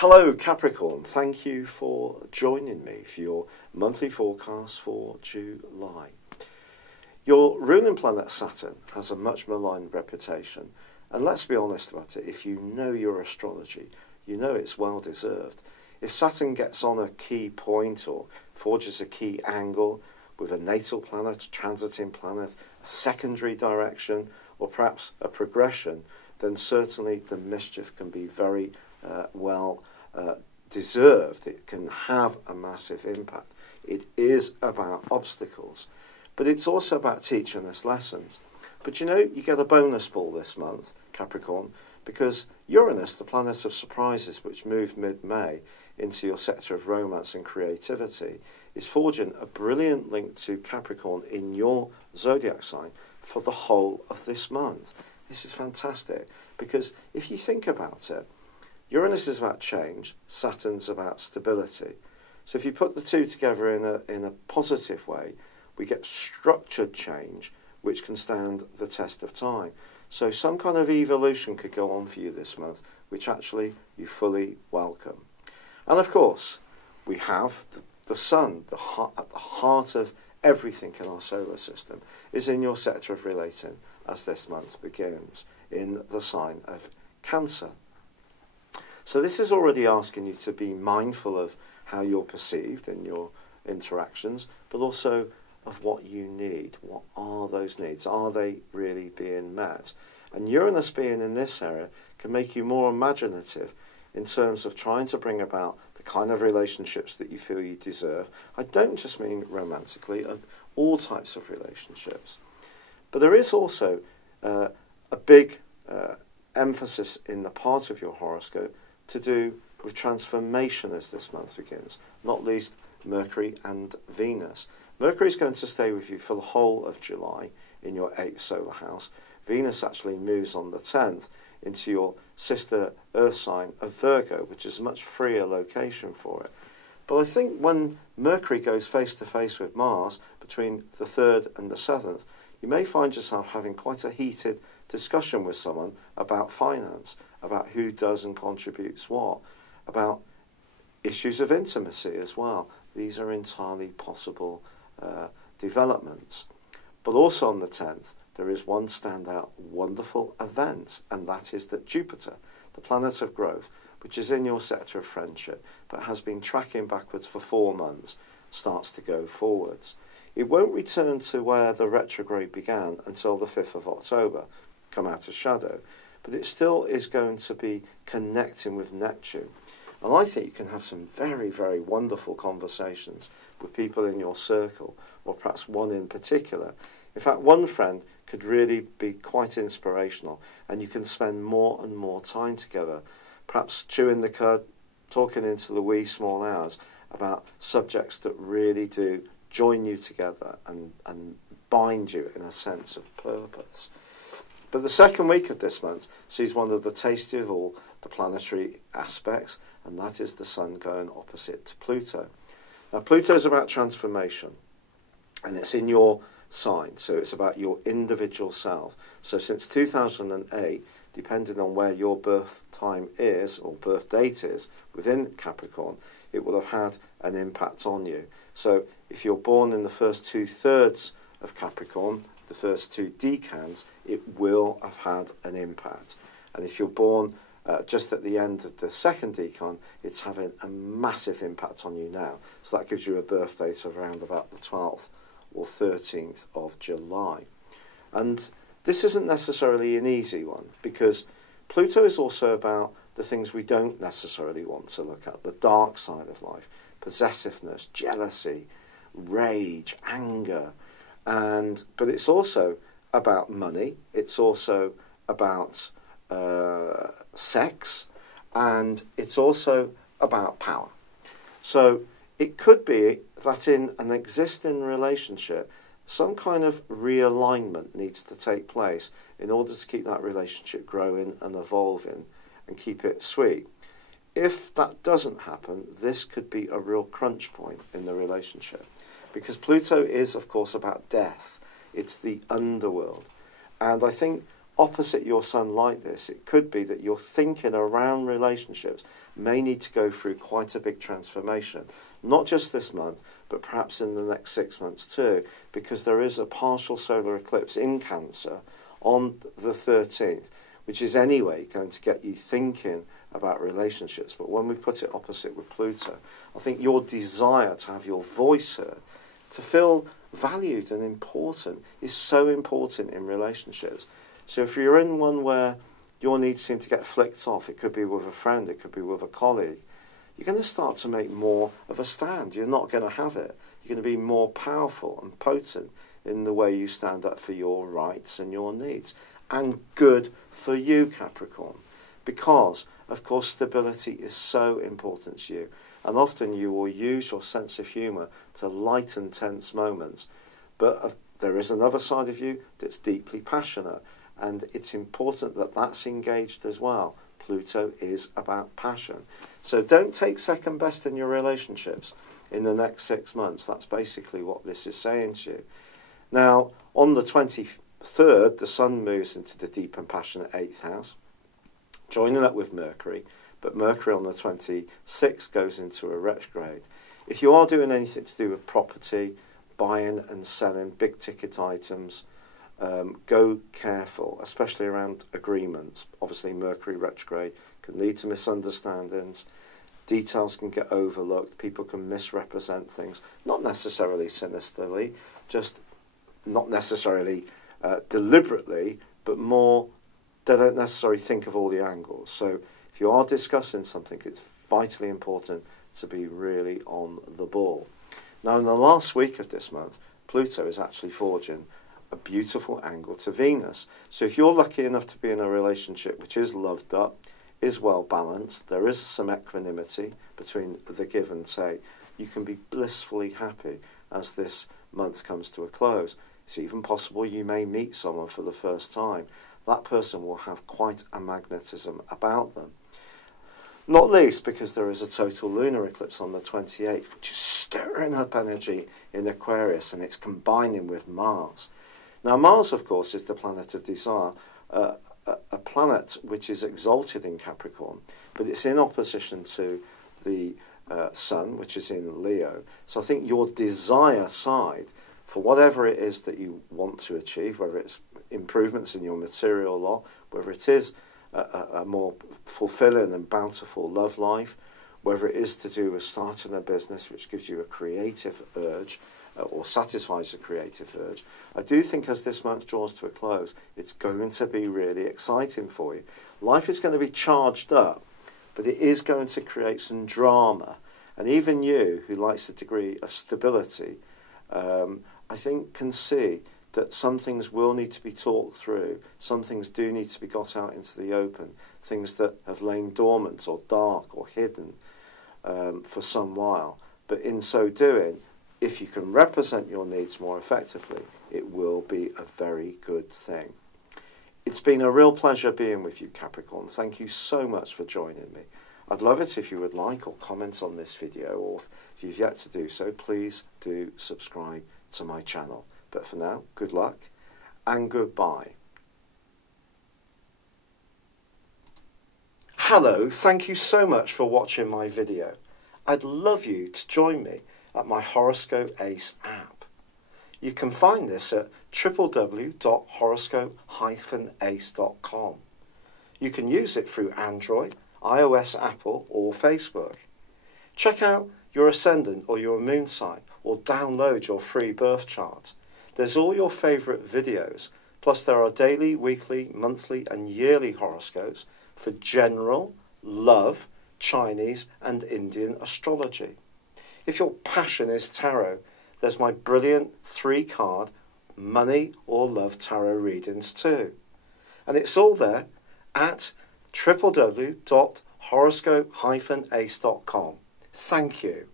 Hello Capricorn, thank you for joining me for your monthly forecast for July. Your ruling planet Saturn has a much maligned reputation, and let's be honest about it, if you know your astrology, you know it's well deserved. If Saturn gets on a key point or forges a key angle with a natal planet, a transiting planet, a secondary direction, or perhaps a progression, then certainly the mischief can be very well deserved. It can have a massive impact. It is about obstacles, but it's also about teaching us lessons. But you know, you get a bonus ball this month, Capricorn, because Uranus, the planet of surprises, which moved mid-May into your sector of romance and creativity, is forging a brilliant link to Capricorn in your zodiac sign for the whole of this month. This is fantastic, because if you think about it, Uranus is about change, Saturn's about stability. So if you put the two together in a positive way, we get structured change, which can stand the test of time. So some kind of evolution could go on for you this month, which actually you fully welcome. And of course, we have the Sun, at the heart of everything in our solar system, is in your sector of relating as this month begins, in the sign of Cancer. So this is already asking you to be mindful of how you're perceived in your interactions, but also of what you need. What are those needs? Are they really being met? And Uranus being in this area can make you more imaginative in terms of trying to bring about the kind of relationships that you feel you deserve. I don't just mean romantically, all types of relationships. But there is also a big emphasis in the part of your horoscope to do with transformation as this month begins, not least Mercury and Venus. Mercury is going to stay with you for the whole of July in your 8th solar house. Venus actually moves on the 10th into your sister Earth sign of Virgo, which is a much freer location for it. But I think when Mercury goes face to face with Mars between the 3rd and the 7th, you may find yourself having quite a heated discussion with someone about finance, about who does and contributes what, about issues of intimacy as well. These are entirely possible developments. But also on the 10th, there is one standout wonderful event, and that is that Jupiter, the planet of growth, which is in your sector of friendship, but has been tracking backwards for 4 months, starts to go forwards. It won't return to where the retrograde began until the 5th of October, come out of shadow, but it still is going to be connecting with Neptune. And I think you can have some very, very wonderful conversations with people in your circle, or perhaps one in particular. In fact, one friend could really be quite inspirational, and you can spend more and more time together, perhaps chewing the cud, talking into the wee small hours about subjects that really do join you together and bind you in a sense of purpose. But the second week of this month sees one of the tastiest of all the planetary aspects, and that is the Sun going opposite to Pluto. Now, Pluto is about transformation, and it's in your sign, so it's about your individual self. So since 2008, depending on where your birth time is, or birth date is, within Capricorn, it will have had an impact on you. So if you're born in the first 2/3 of Capricorn, the first 2 decans, it will have had an impact. And if you're born just at the end of the second decan, it's having a massive impact on you now. So that gives you a birth date of around about the 12th or 13th of July. And this isn't necessarily an easy one, because Pluto is also about the things we don't necessarily want to look at, the dark side of life, possessiveness, jealousy, rage, anger, but it's also about money, it's also about sex, and it's also about power. So it could be that in an existing relationship, some kind of realignment needs to take place in order to keep that relationship growing and evolving and keep it sweet. If that doesn't happen, this could be a real crunch point in the relationship, because Pluto is, of course, about death. It's the underworld. And I think opposite your sun like this, it could be that your thinking around relationships may need to go through quite a big transformation. Not just this month, but perhaps in the next 6 months too, because there is a partial solar eclipse in Cancer on the 13th, which is anyway going to get you thinking about relationships. But when we put it opposite with Pluto, I think your desire to have your voice heard, to feel valued and important, is so important in relationships. So if you're in one where your needs seem to get flicked off, it could be with a friend, it could be with a colleague, you're going to start to make more of a stand. You're not going to have it. You're going to be more powerful and potent in the way you stand up for your rights and your needs. And good for you, Capricorn, because, of course, stability is so important to you. And often you will use your sense of humour to lighten tense moments. But there is another side of you that's deeply passionate. And it's important that that's engaged as well. Pluto is about passion. So don't take second best in your relationships in the next 6 months. That's basically what this is saying to you. Now, on the 23rd, the Sun moves into the deep and passionate 8th house, joining up with Mercury. But Mercury on the 26th goes into a retrograde. If you are doing anything to do with property, buying and selling big ticket items, go careful, especially around agreements. Obviously, Mercury retrograde can lead to misunderstandings. Details can get overlooked. People can misrepresent things, not necessarily sinisterly, just not necessarily deliberately, but more they don't necessarily think of all the angles. So if you are discussing something, it's vitally important to be really on the ball. Now, in the last week of this month, Pluto is actually forging a beautiful angle to Venus. So if you're lucky enough to be in a relationship which is loved up, is well balanced, there is some equanimity between the give and take, you can be blissfully happy as this month comes to a close. It's even possible you may meet someone for the first time. That person will have quite a magnetism about them. Not least because there is a total lunar eclipse on the 28th, which is stirring up energy in Aquarius, and it's combining with Mars. Now, Mars, of course, is the planet of desire, a planet which is exalted in Capricorn, but it's in opposition to the Sun, which is in Leo. So I think your desire side, for whatever it is that you want to achieve, whether it's improvements in your material lot, whether it is a more fulfilling and bountiful love life, whether it is to do with starting a business which gives you a creative urge, or satisfies a creative urge, I do think as this month draws to a close, it's going to be really exciting for you. Life is going to be charged up, but it is going to create some drama. And even you, who likes a degree of stability, I think can see that some things will need to be talked through. Some things do need to be got out into the open. Things that have lain dormant or dark or hidden for some while. But in so doing, if you can represent your needs more effectively, it will be a very good thing. It's been a real pleasure being with you, Capricorn. Thank you so much for joining me. I'd love it if you would like or comment on this video, or if you've yet to do so, please do subscribe to my channel. But for now, good luck and goodbye. Hello, thank you so much for watching my video. I'd love you to join me at my Horoscope Ace app. You can find this at www.horoscope-ace.com. You can use it through Android, iOS, Apple or Facebook. Check out your ascendant or your moon sign, or download your free birth chart. There's all your favourite videos, plus there are daily, weekly, monthly and yearly horoscopes for general, love, Chinese and Indian astrology. If your passion is tarot, there's my brilliant 3-card money or love tarot readings too. And it's all there at www.horoscope-ace.com. Thank you.